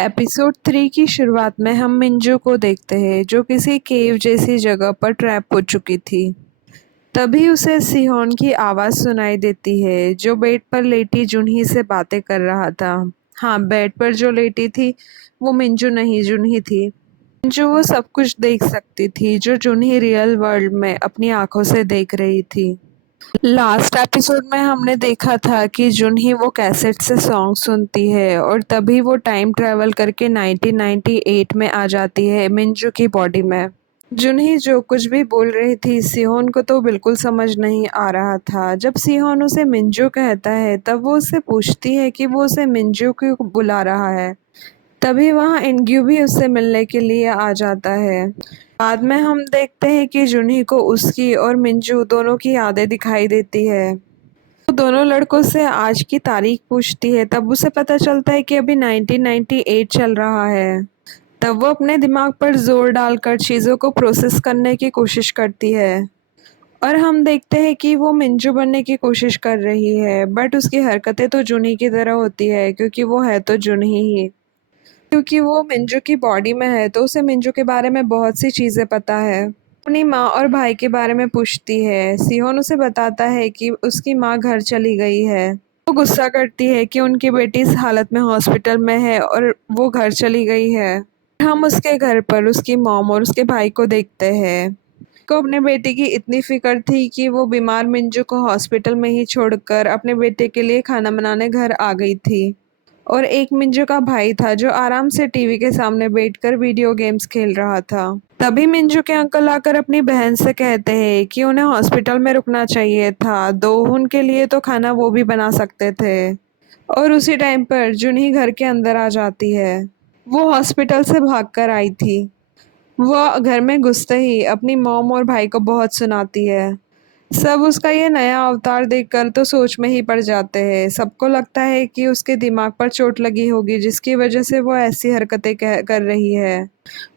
Episode 3 की शुरुआत में हम मिंजू को देखते हैं जो किसी केव जैसी जगह पर ट्रैप हो चुकी थी। तभी उसे सिहोन की आवाज़ सुनाई देती है जो बेड पर लेटी जुनही से बातें कर रहा था। हाँ, बेड पर जो लेटी थी वो मिंजू नहीं, जुनही थी। मिंजू वो सब कुछ देख सकती थी जो जुनही रियल वर्ल्ड में अपनी आंखों से देख रही थी। लास्ट एपिसोड में हमने देखा था कि जुनही वो कैसेट से सॉन्ग सुनती है और तभी वो टाइम ट्रेवल करके 1998 में आ जाती है मिंजू की बॉडी में। जुनही जो कुछ भी बोल रही थी सिहोन को तो बिल्कुल समझ नहीं आ रहा था। जब सिहोन उसे मिंजू कहता है तब वो उससे पूछती है कि वो उसे मिंजू क्यों बुला रहा है। तभी वहाँ इनग्यू भी उससे मिलने के लिए आ जाता है। बाद में हम देखते हैं कि जुनही को उसकी और मिंजू दोनों की यादें दिखाई देती है। वो दोनों लड़कों से आज की तारीख पूछती है, तब उसे पता चलता है कि अभी 1998 चल रहा है। तब वो अपने दिमाग पर जोर डालकर चीज़ों को प्रोसेस करने की कोशिश करती है और हम देखते हैं कि वो मिंजू बनने की कोशिश कर रही है, बट उसकी हरकतें तो जुनही की तरह होती है क्योंकि वो है तो जुनही ही। क्योंकि वो मिंजू की बॉडी में है तो उसे मिंजू के बारे में बहुत सी चीज़ें पता है। अपनी माँ और भाई के बारे में पूछती है। सिहोन उसे बताता है कि उसकी माँ घर चली गई है। वो गुस्सा करती है कि उनकी बेटी इस हालत में हॉस्पिटल में है और वो घर चली गई है। हम उसके घर पर उसकी मॉम और उसके भाई को देखते हैं। को अपने बेटे की इतनी फिक्र थी कि वो बीमार मिंजू को हॉस्पिटल में ही छोड़कर अपने बेटे के लिए खाना बनाने घर आ गई थी। और एक मिंजू का भाई था जो आराम से टीवी के सामने बैठकर वीडियो गेम्स खेल रहा था। तभी मिंजू के अंकल आकर अपनी बहन से कहते हैं कि उन्हें हॉस्पिटल में रुकना चाहिए था, दो उनके लिए तो खाना वो भी बना सकते थे। और उसी टाइम पर जुनही घर के अंदर आ जाती है। वो हॉस्पिटल से भागकर आई थी। वो घर में घुसते ही अपनी मॉम और भाई को बहुत सुनाती है। सब उसका ये नया अवतार देखकर तो सोच में ही पड़ जाते हैं। सबको लगता है कि उसके दिमाग पर चोट लगी होगी जिसकी वजह से वो ऐसी हरकतें कर रही है।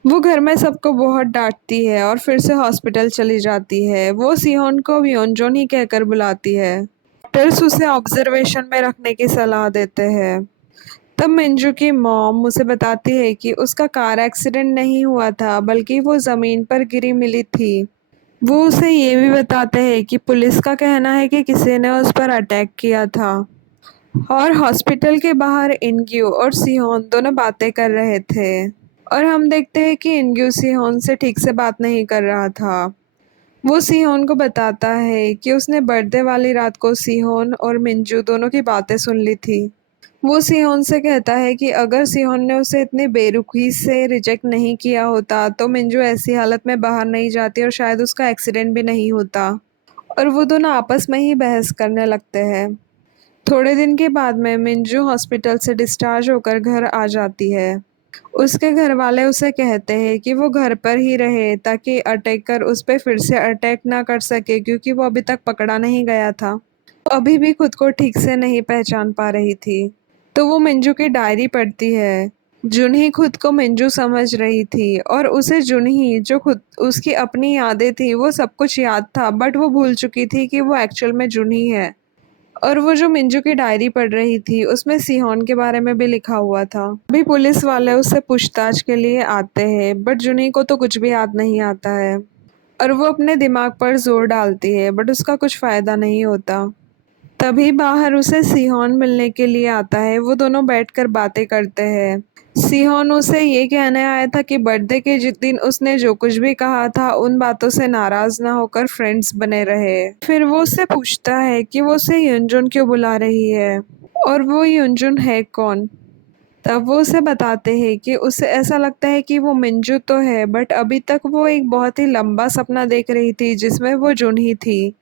वो घर में सबको बहुत डांटती है और फिर से हॉस्पिटल चली जाती है। वो सिहोन को योनजोन ही कहकर बुलाती है। डॉक्टर्स उसे ऑब्जर्वेशन में रखने की सलाह देते हैं। तब मिंजू की मॉम उसे बताती है कि उसका कार एक्सीडेंट नहीं हुआ था बल्कि वो ज़मीन पर गिरी मिली थी। वो उसे ये भी बताते हैं कि पुलिस का कहना है कि किसी ने उस पर अटैक किया था। और हॉस्पिटल के बाहर इनग्यू और सिहोन दोनों बातें कर रहे थे और हम देखते हैं कि इनग्यू सिहोन से ठीक से बात नहीं कर रहा था। वो सिहोन को बताता है कि उसने बर्थडे वाली रात को सिहोन और मिंजू दोनों की बातें सुन ली थी। वो सिहोन से कहता है कि अगर सिहोन ने उसे इतनी बेरुखी से रिजेक्ट नहीं किया होता तो मिंजू ऐसी हालत में बाहर नहीं जाती और शायद उसका एक्सीडेंट भी नहीं होता। और वो दोनों आपस में ही बहस करने लगते हैं। थोड़े दिन के बाद में मिंजू हॉस्पिटल से डिस्चार्ज होकर घर आ जाती है। उसके घर वाले उसे कहते हैं कि वो घर पर ही रहे ताकि अटैकर उस पर फिर से अटैक ना कर सके क्योंकि वो अभी तक पकड़ा नहीं गया था। वो अभी भी खुद को ठीक से नहीं पहचान पा रही थी। तो वो मिंजू की डायरी पढ़ती है। जुनही खुद को मिंजू समझ रही थी और उसे जुनही जो खुद उसकी अपनी यादें थी वो सब कुछ याद था, बट वो भूल चुकी थी कि वो एक्चुअल में जुनही है। और वो जो मिंजू की डायरी पढ़ रही थी उसमें सिहोन के बारे में भी लिखा हुआ था। अभी पुलिस वाले उससे पूछताछ के लिए आते हैं बट जुनही को तो कुछ भी याद नहीं आता है और वो अपने दिमाग पर जोर डालती है बट उसका कुछ फ़ायदा नहीं होता। तभी बाहर उसे सिहोन मिलने के लिए आता है। वो दोनों बैठकर बातें करते हैं। सिहोन उसे ये कहने आया था कि बर्थडे के जिस दिन उसने जो कुछ भी कहा था उन बातों से नाराज ना होकर फ्रेंड्स बने रहे। फिर वो उससे पूछता है कि वो उसे युनजुन क्यों बुला रही है और वो युनजुन है कौन। तब वो उसे बताते हैं कि उसे ऐसा लगता है कि वो मिंजू तो है बट अभी तक वो एक बहुत ही लंबा सपना देख रही थी जिसमें वो जुनही थी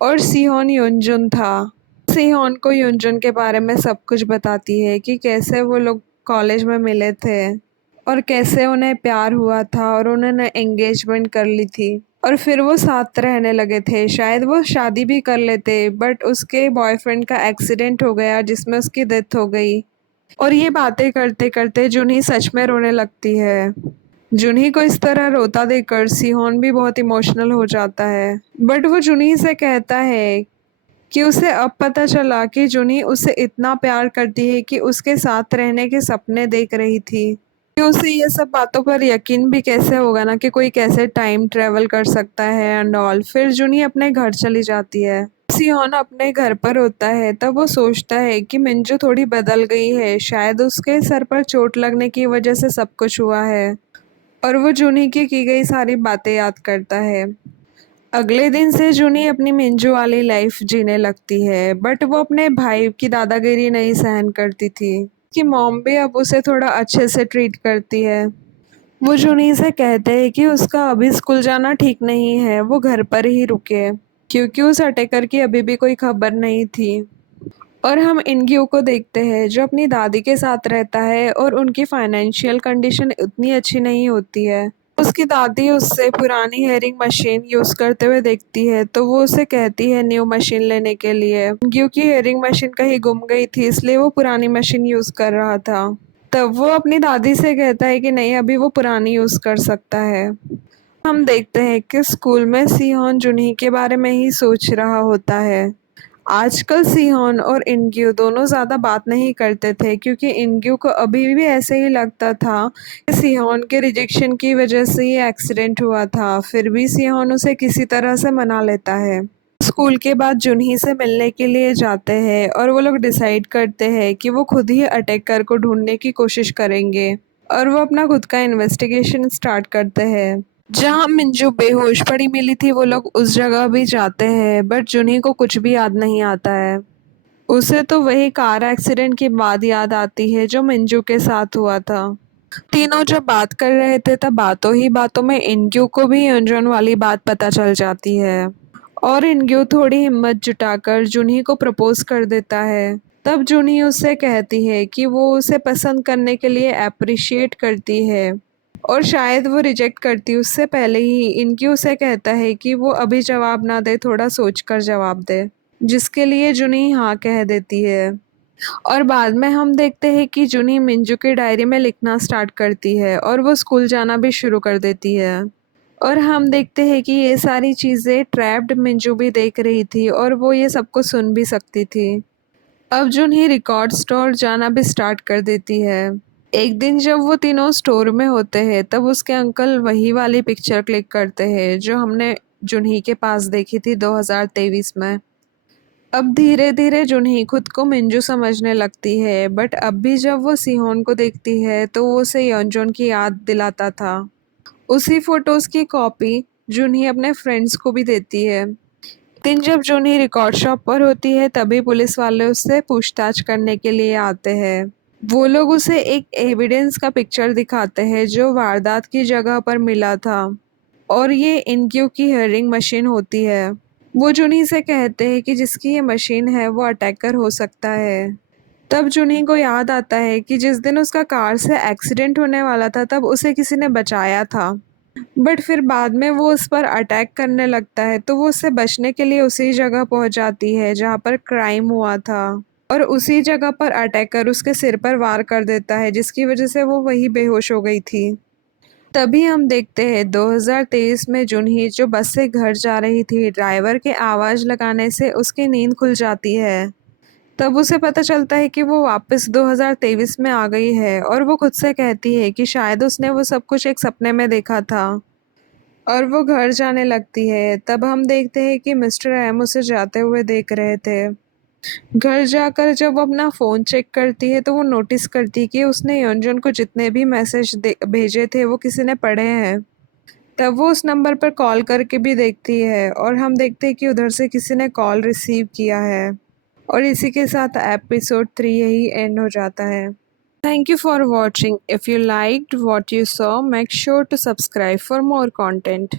और सिहोन युनजुन था। सिहोन को युनजुन के बारे में सब कुछ बताती है कि कैसे वो लोग कॉलेज में मिले थे और कैसे उन्हें प्यार हुआ था और उन्होंने एंगेजमेंट कर ली थी और फिर वो साथ रहने लगे थे। शायद वो शादी भी कर लेते बट उसके बॉयफ्रेंड का एक्सीडेंट हो गया जिसमें उसकी डेथ हो गई। और ये बातें करते करते जुनही सच में रोने लगती है। जुनही को इस तरह रोता देखकर सिहोन भी बहुत इमोशनल हो जाता है बट वो जुनही से कहता है कि उसे अब पता चला कि जुनी उसे इतना प्यार करती है कि उसके साथ रहने के सपने देख रही थी। कि उसे ये सब बातों पर यकीन भी कैसे होगा ना कि कोई कैसे टाइम ट्रेवल कर सकता है एंड ऑल। फिर जुनी अपने घर चली जाती है। सियोन अपने घर पर होता है तब वो सोचता है कि मिंजू थोड़ी बदल गई है, शायद उसके सर पर चोट लगने की वजह से सब कुछ हुआ है। और वो जूनी की गई सारी बातें याद करता है। अगले दिन से जूनी अपनी मिंजू वाली लाइफ जीने लगती है, बट वो अपने भाई की दादागिरी नहीं सहन करती थी। कि मॉम भी अब उसे थोड़ा अच्छे से ट्रीट करती है। वो जूनी से कहते हैं कि उसका अभी स्कूल जाना ठीक नहीं है, वो घर पर ही रुके, क्योंकि उस अटैकर की अभी भी कोई खबर नहीं थी। और हम इनग्यू को देखते हैं जो अपनी दादी के साथ रहता है और उनकी फाइनेंशियल कंडीशन उतनी अच्छी नहीं होती है। उसकी दादी उससे पुरानी हेयरिंग मशीन यूज़ करते हुए देखती है तो वो उसे कहती है न्यू मशीन लेने के लिए। इनग्यू की हेयरिंग मशीन कहीं गुम गई थी इसलिए वो पुरानी मशीन यूज़ कर रहा था। तब वो अपनी दादी से कहता है कि नहीं, अभी वो पुरानी यूज़ कर सकता है। हम देखते हैं कि स्कूल में सिहोन जुनी के बारे में ही सोच रहा होता है। आजकल सिहोन और इनग्यू दोनों ज़्यादा बात नहीं करते थे क्योंकि इनग्यू को अभी भी ऐसे ही लगता था कि सिहोन के रिजेक्शन की वजह से ये एक्सीडेंट हुआ था। फिर भी सिहोन उसे किसी तरह से मना लेता है। स्कूल के बाद जुनही से मिलने के लिए जाते हैं और वो लोग डिसाइड करते हैं कि वो खुद ही अटैकर को ढूंढने की कोशिश करेंगे। और वो अपना खुद का इन्वेस्टिगेशन स्टार्ट करते हैं। जहाँ मिंजू बेहोश पड़ी मिली थी वो लोग उस जगह भी जाते हैं, बट जुनी को कुछ भी याद नहीं आता है। उसे तो वही कार एक्सीडेंट की बात याद आती है जो मिंजू के साथ हुआ था। तीनों जब बात कर रहे थे तब बातों ही बातों में इनग्यू को भी योंजन वाली बात पता चल जाती है। और इनग्यू थोड़ी हिम्मत जुटाकर जुनी को प्रपोज कर देता है। तब जुनी उससे कहती है कि वो उसे पसंद करने के लिए अप्रिशिएट करती है और शायद वो रिजेक्ट करती उससे पहले ही। इनकी उसे कहता है कि वो अभी जवाब ना दे, थोड़ा सोचकर जवाब दे, जिसके लिए जुनी हाँ कह देती है। और बाद में हम देखते हैं कि जुनी मिंजू की डायरी में लिखना स्टार्ट करती है और वो स्कूल जाना भी शुरू कर देती है। और हम देखते हैं कि ये सारी चीज़ें ट्रैप्ड मिंजू भी देख रही थी और वो ये सब कुछ सुन भी सकती थी। अब जुनी रिकॉर्ड स्टोर जाना भी स्टार्ट कर देती है। एक दिन जब वो तीनों स्टोर में होते हैं तब उसके अंकल वही वाली पिक्चर क्लिक करते हैं जो हमने जुन्ही के पास देखी थी 2023 में। अब धीरे धीरे जुन्ही खुद को मिंजू समझने लगती है, बट अब भी जब वो सिहोन को देखती है तो वो उसे योंजन की याद दिलाता था। उसी फोटोज की कॉपी जुन्ही अपने फ्रेंड्स को भी देती है। दिन जब जुन्ही रिकॉर्ड शॉप पर होती है तभी पुलिस वाले उससे पूछताछ करने के लिए आते हैं। वो लोग उसे एक एविडेंस का पिक्चर दिखाते हैं जो वारदात की जगह पर मिला था और ये इनक्यू की हेयरिंग मशीन होती है। वो जुनी से कहते हैं कि जिसकी ये मशीन है वो अटैकर हो सकता है। तब जुनी को याद आता है कि जिस दिन उसका कार से एक्सीडेंट होने वाला था तब उसे किसी ने बचाया था, बट फिर बाद में वो उस पर अटैक करने लगता है तो वो उससे बचने के लिए उसी जगह पहुंच जाती है जहां पर क्राइम हुआ था। और उसी जगह पर अटैकर उसके सिर पर वार कर देता है जिसकी वजह से वो वही बेहोश हो गई थी। तभी हम देखते हैं 2023 में जुनही जो बस से घर जा रही थी, ड्राइवर के आवाज़ लगाने से उसकी नींद खुल जाती है। तब उसे पता चलता है कि वो वापस 2023 में आ गई है और वो खुद से कहती है कि शायद उसने वो सब कुछ एक सपने में देखा था। और वो घर जाने लगती है। तब हम देखते हैं कि मिस्टर एम उसे जाते हुए देख रहे थे। घर जाकर जब वो अपना फ़ोन चेक करती है तो वो नोटिस करती है कि उसने योंजन को जितने भी मैसेज भेजे थे वो किसी ने पढ़े हैं। तब वो उस नंबर पर कॉल करके भी देखती है और हम देखते हैं कि उधर से किसी ने कॉल रिसीव किया है। और इसी के साथ एपिसोड 3 यही एंड हो जाता है। Thank you for watching. If you liked what you saw, make sure to subscribe for more content.